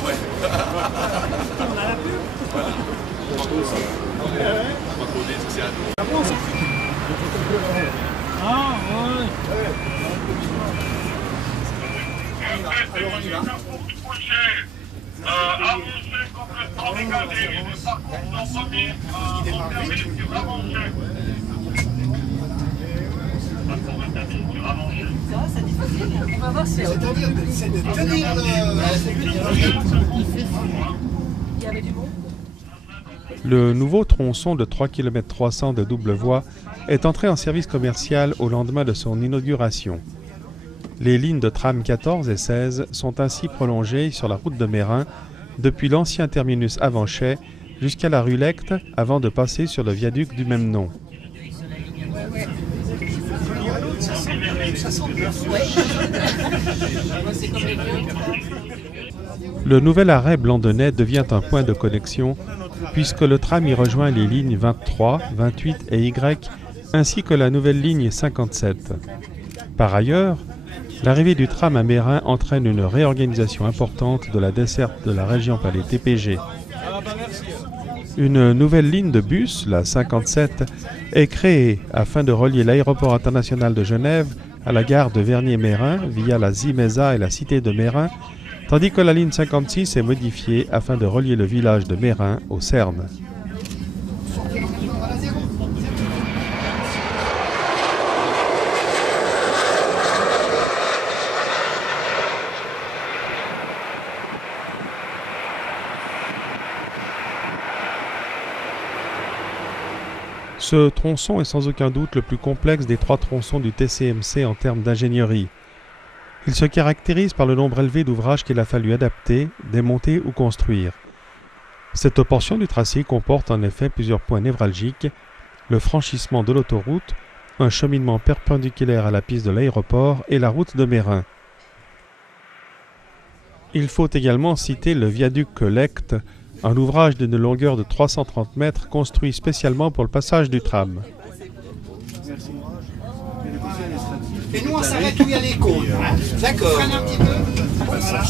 Ah ouais. Voilà. On va coller, c'est à nous. Ah ouais. Alors on y va. Avancez complètement dégagé. Par contre, en premier, observez sur avancé. On va voir si C'est de tenir il y avait du monde. Le nouveau tronçon de 3 km 300 de double voie est entré en service commercial au lendemain de son inauguration. Les lignes de tram 14 et 16 sont ainsi prolongées sur la route de Meyrin depuis l'ancien terminus Avanchet jusqu'à la rue Lecte avant de passer sur le viaduc du même nom. Le nouvel arrêt Blandonnais devient un point de connexion puisque le tram y rejoint les lignes 23, 28 et Y ainsi que la nouvelle ligne 57. Par ailleurs, l'arrivée du tram à Meyrin entraîne une réorganisation importante de la desserte de la région par les TPG. Une nouvelle ligne de bus, la 57, est créée afin de relier l'aéroport international de Genève à la gare de Vernier-Meyrin via la Zimeza et la cité de Meyrin, tandis que la ligne 56 est modifiée afin de relier le village de Meyrin au Cerne. Ce tronçon est sans aucun doute le plus complexe des 3 tronçons du TCMC en termes d'ingénierie. Il se caractérise par le nombre élevé d'ouvrages qu'il a fallu adapter, démonter ou construire. Cette portion du tracé comporte en effet plusieurs points névralgiques, le franchissement de l'autoroute, un cheminement perpendiculaire à la piste de l'aéroport et la route de Meyrin. Il faut également citer le viaduc Lecte, un ouvrage d'une longueur de 330 mètres construit spécialement pour le passage du tram. Et nous on s'arrête où il y a les cônes. D'accord. Prenez un petit peu. Voilà.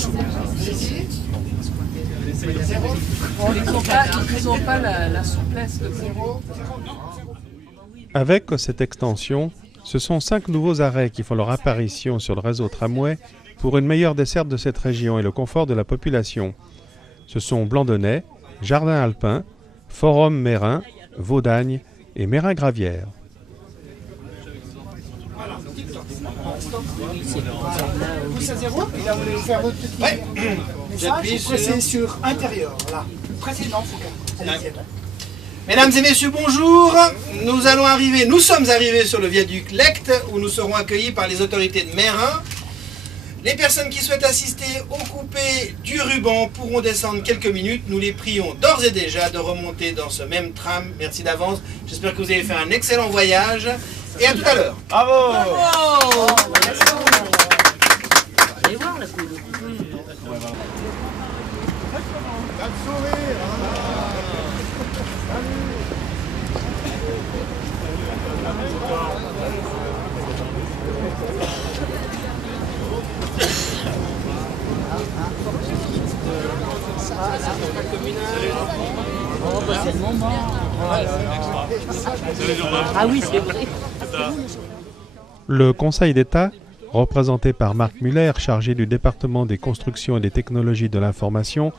Ils n'ont pas la souplesse de zéro. Avec cette extension, ce sont 5 nouveaux arrêts qui font leur apparition sur le réseau tramway pour une meilleure desserte de cette région et le confort de la population. Ce sont Blandonnais, Jardin Alpin, Forum Meyrin, Vaudagne et Meyrin-Gravière. Pousse à zéro, et là vous allez faire votre petit message, pressez sur intérieur, voilà. Pressez, non, faut que... Mesdames et messieurs, bonjour. Nous sommes arrivés sur le viaduc Lecte où nous serons accueillis par les autorités de Meyrin. Les personnes qui souhaitent assister au coupé du ruban pourront descendre quelques minutes. Nous les prions d'ores et déjà de remonter dans ce même tram. Merci d'avance. J'espère que vous avez fait un excellent voyage. Et à tout à l'heure. Bravo. Allez voir la poule. C'est le moment. Ah oui, c'est vrai. Le Conseil d'État, représenté par Marc Muller, chargé du département des constructions et des technologies de l'information,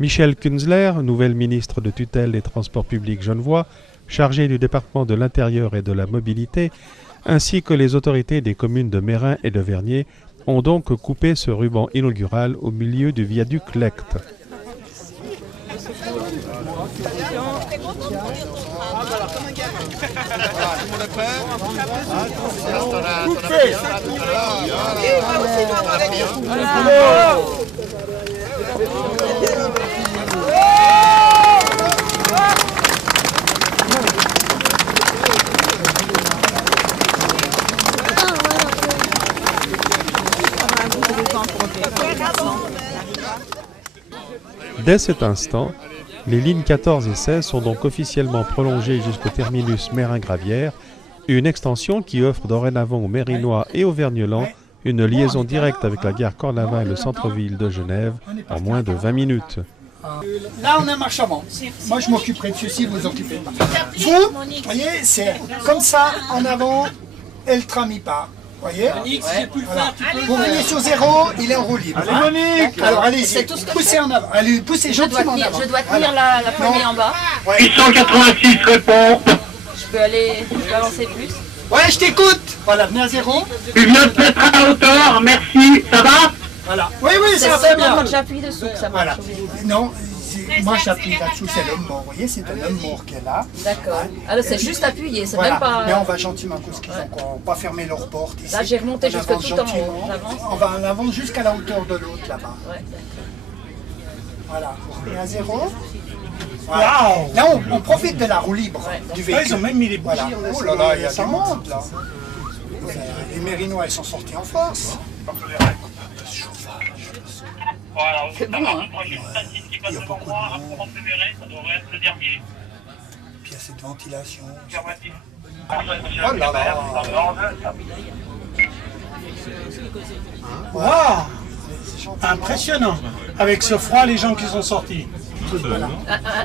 Michel Kunzler, nouvelle ministre de tutelle des transports publics genevois, chargé du département de l'intérieur et de la mobilité, ainsi que les autorités des communes de Meyrin et de Vernier, ont donc coupé ce ruban inaugural au milieu du viaduc Lecte. Dès cet instant, les lignes 14 et 16 sont donc officiellement prolongées jusqu'au terminus Meyrin-Gravière, une extension qui offre dorénavant aux Mérinois et aux Vergnelans Une liaison directe avec la gare Cornava et le centre-ville de Genève en moins de 20 minutes. Là, on a marche avant. Moi, je m'occuperai de ceci, vous vous occupez pas. Vous, voyez, c'est comme ça, en avant, et le tram y part. Vous voyez, voilà. Vous venez sur 0, il est en roue libre. Allez, Monique. Alors, allez-y, poussez en avant. Allez, poussez gentiment en avant. Je dois tenir la poignée en bas. 886 répond. Je peux avancer plus. Ouais, je t'écoute. Voilà, venez à 0. Tu viens de te mettre à la hauteur, merci, ça va? Voilà. Oui, oui, C'est ça va seulement bien. quand j'appuie dessous que ça marche. Voilà. Non, moi j'appuie là-dessous, c'est l'homme mort. Vous voyez, c'est un homme mort qui est là. D'accord. Alors c'est juste appuyer, c'est Voilà. même pas... Mais on va gentiment parce qu'ils ont quoi, pas fermer leurs portes ici. Là j'ai remonté On jusque avance tout en haut. gentiment. J'avance. On va en avant jusqu'à la hauteur de l'autre là-bas. Ouais. Voilà. Vous revenez à 0. Voilà. Là, on profite de la roue libre du véhicule. Ils ont même mis les bougies. Voilà. Oh là là, il y a du monde là. Les Mérinois, ils sont sortis en force. Voilà, C'est bon, hein. Il y a beaucoup de monde. Ça devrait être le dernier. Puis il y a cette ventilation. Oh là là. Waouh, impressionnant. Avec ce froid, les gens qui sont sortis. Voilà.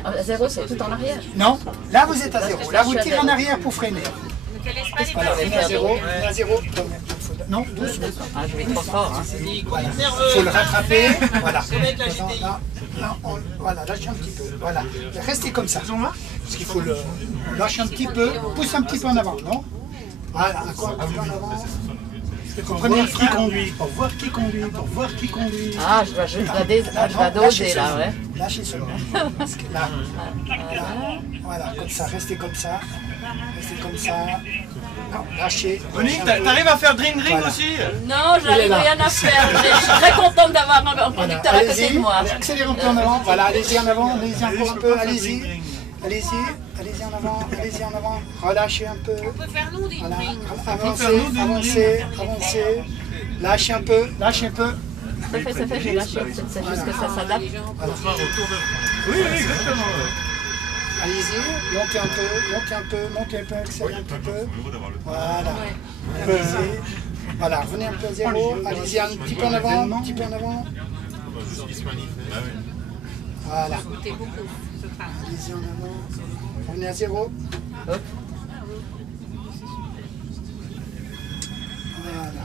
À 0 c'est tout en arrière. Non, là vous êtes à 0. Là vous tirez en arrière pour freiner. Voilà, venez à 0. Venez à 0. Non, doucement. Ah je vais trop fort. Hein. Voilà. Il faut le rattraper. Voilà. Voilà, lâchez un petit peu. Voilà. Restez comme ça. Parce qu'il faut le lâcher un petit peu. Pousse un petit peu en avant, non? Voilà, encore un petit peu en avant. Pour voir qui conduit, pour voir qui conduit, pour voir qui conduit. Ah je dois doser là, ouais. Lâchez seulement. Parce que là, voilà, comme ça, restez comme ça. Restez comme ça. Non, lâchez. Monique, t'arrives à faire dring Voilà. aussi? Non, j'arrive rien à faire. Je suis très contente d'avoir un Voilà, conducteur à côté de allez-y, moi. accélérez un peu en avant. Voilà, allez-y en avant, allez-y encore un peu, allez-y. Allez-y, allez-y en avant, allez-y en avant. Relâchez un peu. On peut faire nous des Voilà, drinks. avancez, avancez, avancez. Lâchez un peu, lâchez un peu. C'est fait, j'ai lâché. C'est juste que ça s'adapte. Oui, exactement. Allez-y, montez un peu, accélérez un petit peu. Voilà. Allez-y. Voilà, revenez un peu à 0. Allez-y un petit peu en avant, un petit peu en avant. Voilà. Allez-y en avant. Revenez à 0. Hop. Voilà.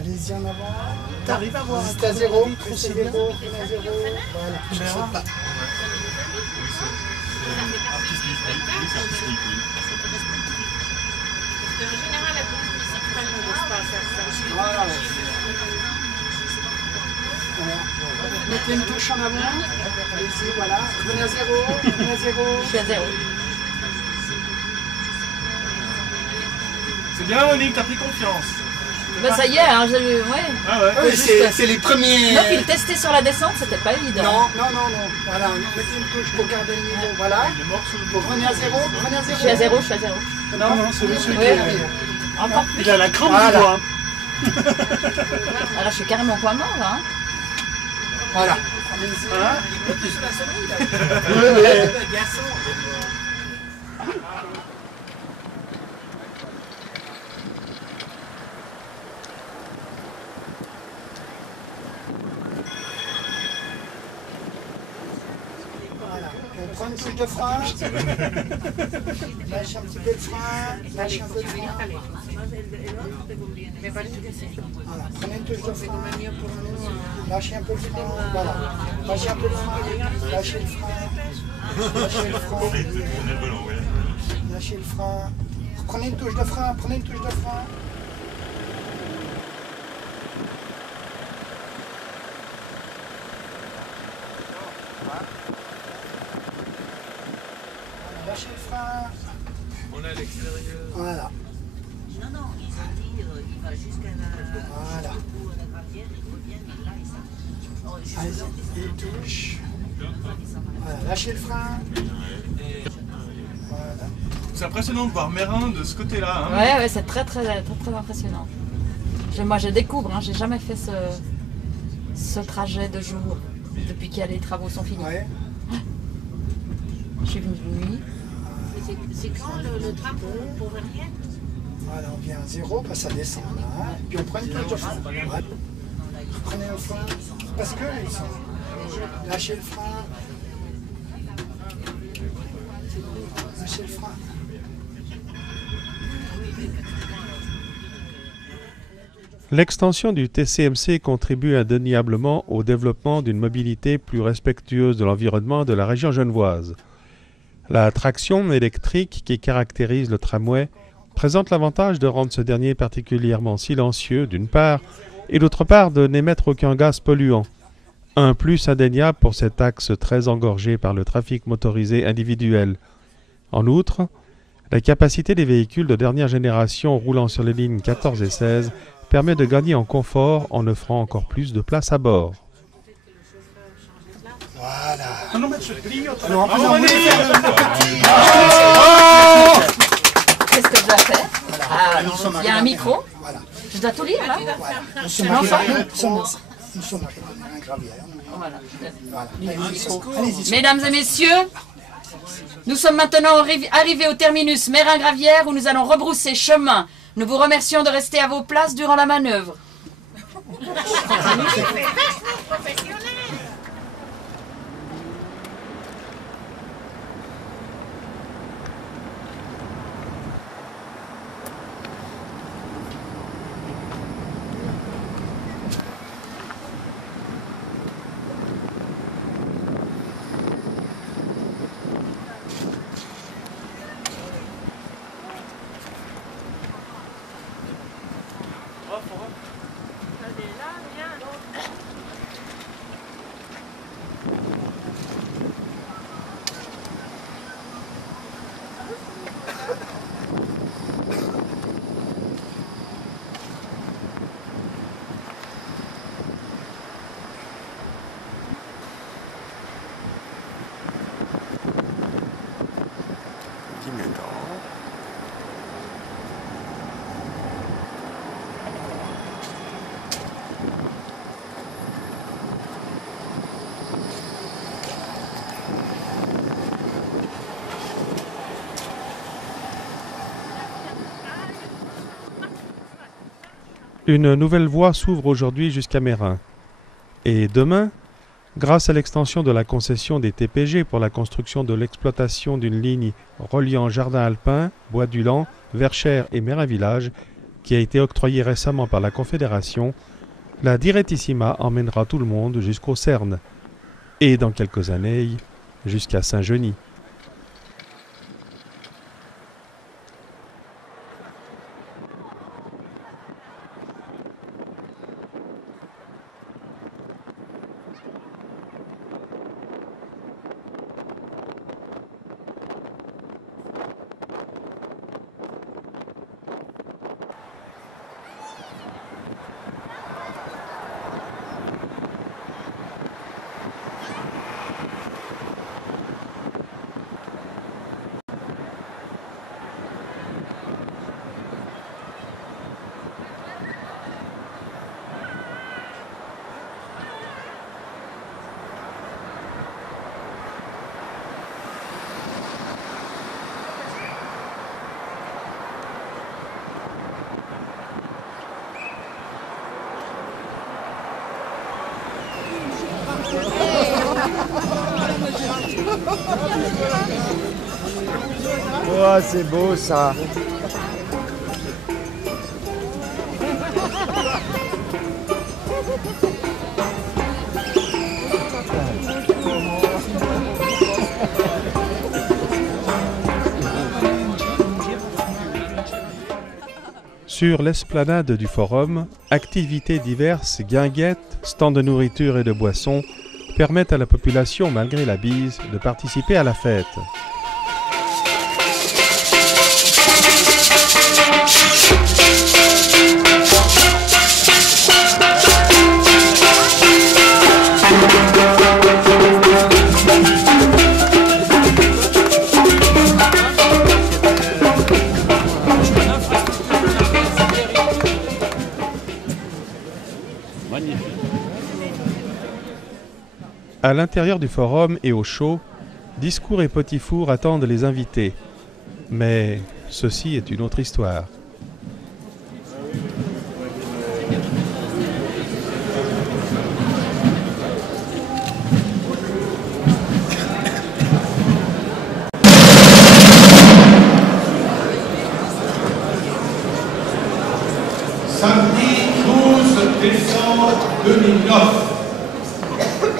Allez-y en avant. T'arrives à voir. Restez à 0. Restez à 0. Revenez à 0. Voilà. Je ne saute pas. En général, la police municipale ne laisse pas faire ça. Voilà. Voilà. Mettez une touche en avant. Allez-y, voilà. Revenez à 0. Revenez à 0. Je suis à 0. C'est bien, Monique, t'as pris confiance. Ben ça y est, hein, j'ai vu, ouais. Ah ouais. Oui, c'est les premiers. Non, puis le tester sur la descente, c'était pas évident. Non. Voilà, mettez une touche pour garder le niveau. Voilà. Vous revenez à 0. Revenez à 0. Je suis à 0, je suis à 0. Non, c'est monsieur qui Ouais. est... Encore plus. Il a la crampe Voilà. du doigt. Alors je suis carrément au point mort là. Hein. Voilà. Voilà. On prend une touche de frein. Lâchez un petit peu le frein. Lâchez un peu le frein. Voilà. Prenez une touche de frein. Lâchez un peu le frein. Voilà. Lâchez un peu le frein. Lâchez le frein. Lâchez le frein. Lâchez le frein. Prenez une touche de frein. Prenez une touche de frein. Lâchez le frein. On est à l'extérieur. Voilà. Non, non, ils ont dit il va jusqu'à la Voilà. gravière, il revient, et là, il s'arrête. Allez-y, une touche. Voilà, lâchez le frein. Voilà. C'est impressionnant de voir Mérin de ce côté-là. Hein. Ouais, c'est très impressionnant. Moi je découvre, hein, j'ai jamais fait ce trajet de jour depuis que les travaux sont finis. Ouais. Je suis venue de nuit. C'est quand le tram pour Vernières? Voilà, on vient à 0, bah, ça descend là. Hein. Et puis on prend une touche de frein. Voilà. Prenez le frein. Parce que lâchez le frein. Lâchez le frein. L'extension du TCMC contribue indéniablement au développement d'une mobilité plus respectueuse de l'environnement de la région genevoise. La traction électrique qui caractérise le tramway présente l'avantage de rendre ce dernier particulièrement silencieux d'une part, et d'autre part de n'émettre aucun gaz polluant. Un plus indéniable pour cet axe très engorgé par le trafic motorisé individuel. En outre, la capacité des véhicules de dernière génération roulant sur les lignes 14 et 16 permet de gagner en confort en offrant encore plus de place à bord. Voilà. Non, mais je plie, autrement. Alors, en plus, on voulait faire le petit... Qu'est-ce que je dois faire? Ah, nous sommes il y a un micro. Voilà. Je dois tout lire là? Voilà. Nous C'est sommes l'enfant. arrivés à un gravière. Voilà. Voilà. Allez-y. Mesdames et messieurs, nous sommes maintenant arrivés au terminus Mérin-Gravière où nous allons rebrousser chemin. Nous vous remercions de rester à vos places durant la manœuvre. Une nouvelle voie s'ouvre aujourd'hui jusqu'à Mérin. Et demain, grâce à l'extension de la concession des TPG pour la construction de l'exploitation d'une ligne reliant Jardin Alpin, Bois du Lan, Verchères et Mérin Village, qui a été octroyée récemment par la Confédération, la Direttissima emmènera tout le monde jusqu'au Cerne, et dans quelques années, jusqu'à Saint-Genis. Oh, c'est beau ça. Sur l'esplanade du forum, activités diverses, guinguettes, stands de nourriture et de boissons permettent à la population, malgré la bise, de participer à la fête. À l'intérieur du forum et au chaud, discours et petits fours attendent les invités. Mais ceci est une autre histoire. 2009.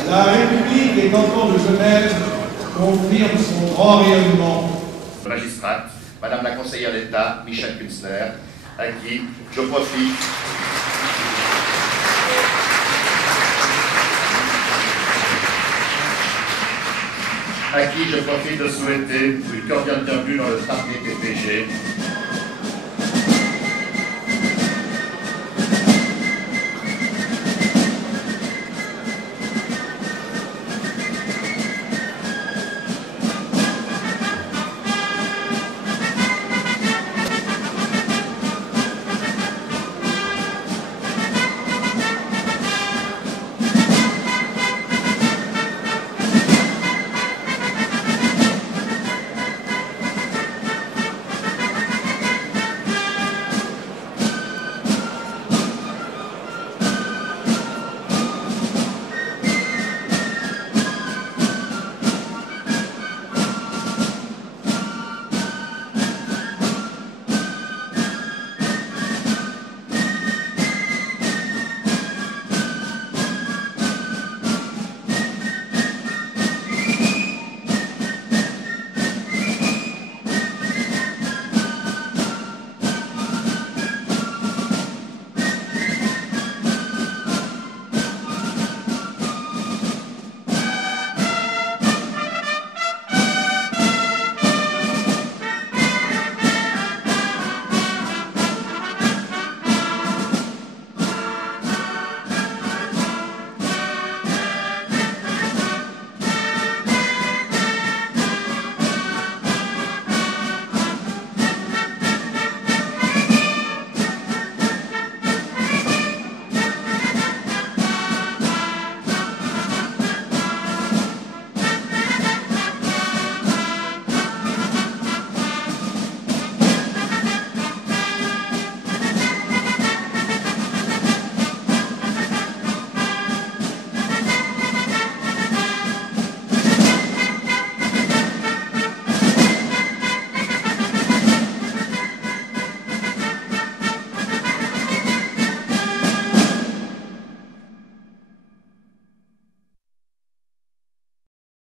La République des cantons de Genève confirme son grand rayonnement. Magistrate, Madame la conseillère d'État, Michel Künzler, à qui je profite de souhaiter une cordiale bienvenue dans le staff des TPG